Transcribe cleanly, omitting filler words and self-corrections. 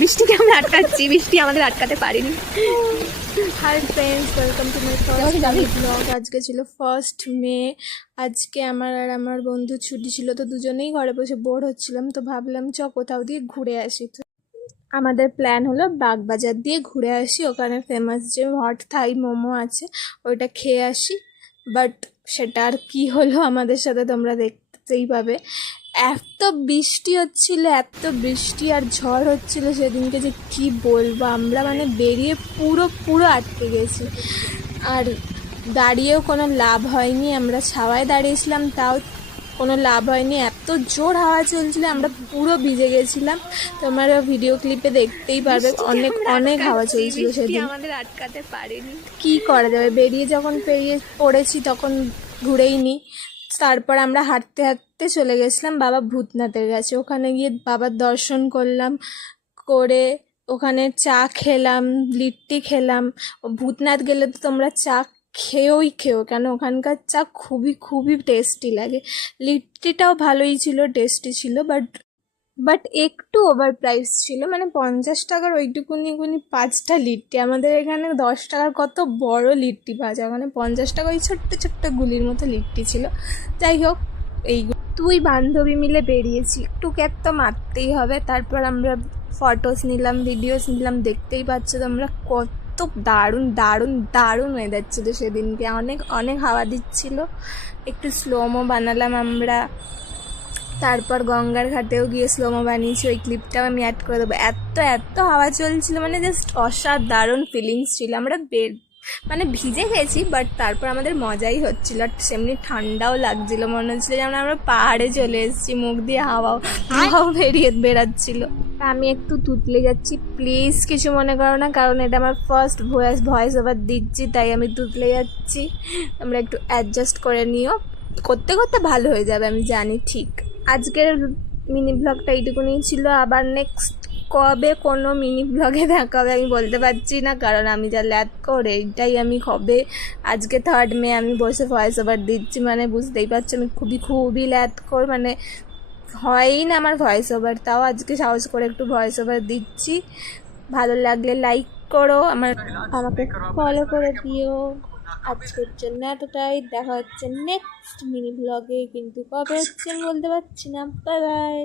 বৃষ্টিকে আমরা আটকাচ্ছি, বৃষ্টি আমাদের আটকাতে পারিনি। Hi friends, welcome to my first blog. আজকে ছিল 1 মে। আজকে আমার আর আমার বন্ধু ছুটি ছিল, তো দুজনেই ঘরে বসে বোর হচ্ছিলাম, তো ভাবলাম কোথাও দিয়ে ঘুরে আসি। তো আমাদের প্ল্যান হলো বাগবাজার দিয়ে ঘুরে আসি, ওখানে ফেমাস যে হট থাই মোমো আছে ওইটা খেয়ে আসি। বাট সেটা আর কি হলো আমাদের সাথে তোমরা দেখতেই পাবে। এত বৃষ্টি হচ্ছিল, এত বৃষ্টি আর ঝড় হচ্ছিল সেদিনকে যে কি বলবো। আমরা মানে বেরিয়ে পুরো আটকে গেছি, আর দাঁড়িয়েও কোনো লাভ হয়নি। আমরা ছাওয়ায় দাঁড়িয়েছিলাম, তাও কোনো লাভ হয়নি, এত জোর হাওয়া চলছিল, আমরা পুরো ভিজে গেছিলাম। তোমরা ভিডিও ক্লিপে দেখতেই পারবে, অনেক হাওয়া চলছিল সেদিন। আমাদের আটকাতে পারেনি, কি করা যাবে, বেরিয়ে যখন পড়েছি তখন ঘুরেই নি। তারপর আমরা হাঁটতে হাঁটতে চলে গেছিলাম বাবা ভূতনাথের কাছে। ওখানে গিয়ে বাবার দর্শন করলাম, করে ওখানে চা খেলাম, লিট্টি খেলাম। ভূতনাথ গেলে তো তোমরা চা খেও, কেন ওখানকার চা খুবই টেস্টি লাগে। লিট্টিটাও ভালোই ছিল, টেস্টি ছিল, বাট একটু ওভার প্রাইস ছিল। মানে 50 টাকার ওইটুকুনি 5টা লিট্টি। আমাদের এখানে 10 টাকার কত বড় লিট্টি পাওয়া যায়, ওখানে 50 টাকা ওই ছোট্ট গুলির মতো লিট্টি ছিল। যাই হোক, এই তুই বান্ধবী মিলে বেরিয়েছি, একটু ক্যাপ তো মারতেই হবে। তারপর আমরা ফটোস নিলাম, ভিডিওস নিলাম, দেখতেই পাচ্ছ তোমরা কত দারুণ ওয়েদার ছিল সেদিনকে। অনেক হাওয়া দিচ্ছিল, একটু স্লোমো বানালাম আমরা। তারপর গঙ্গার ঘাটেও গিয়ে স্লোমো বানিয়েছি, ওই ক্লিপটাও আমি অ্যাড করে দেবো। এত হাওয়া চলছিল, মানে জাস্ট অসাধারণ ফিলিংস ছিল। আমরা মানে ভিজে গেছি, বাট তারপর আমাদের মজাই হচ্ছিল, আর সেমনি ঠান্ডাও লাগছিল, মনে হচ্ছিল যেমন আমরা পাহাড়ে চলে এসেছি। মুখ দিয়ে হাওয়াও বেরাচ্ছিল। আমি একটু তুতলে যাচ্ছি, প্লিজ কিছু মনে করো না, কারণ এটা আমার ফার্স্ট ভয়েস ওভার দিচ্ছি, তাই আমি তুতলে যাচ্ছি। তোমরা একটু অ্যাডজাস্ট করে নিও, করতে ভালো হয়ে যাবে, আমি জানি। ঠিক আজকের মিনি ব্লগটা এইটুকুনি ছিল। আবার নেক্সট কবে কোনো মিনি ব্লগে দেখা হবে আমি বলতে পারছি না, কারণ আমি যা ল্যাদ করে এইটাই আমি হবে। আজকে 3 মে আমি বসে ভয়েস ওভার দিচ্ছি, মানে বুঝতেই পারছি আমি খুবই ল্যাদ কর, মানে হয়ই না আমার ভয়েস ওভার। তাও আজকে সাহস করে একটু ভয়েস ওভার দিচ্ছি। ভালো লাগলে লাইক করো, আমাকে ফলো করে দিও। আজকের জন্য এতটাই, দেখা হচ্ছে নেক্সট মিনি ব্লগে, কিন্তু কবে হচ্ছে আমি বলতে পারছি না। Bye bye.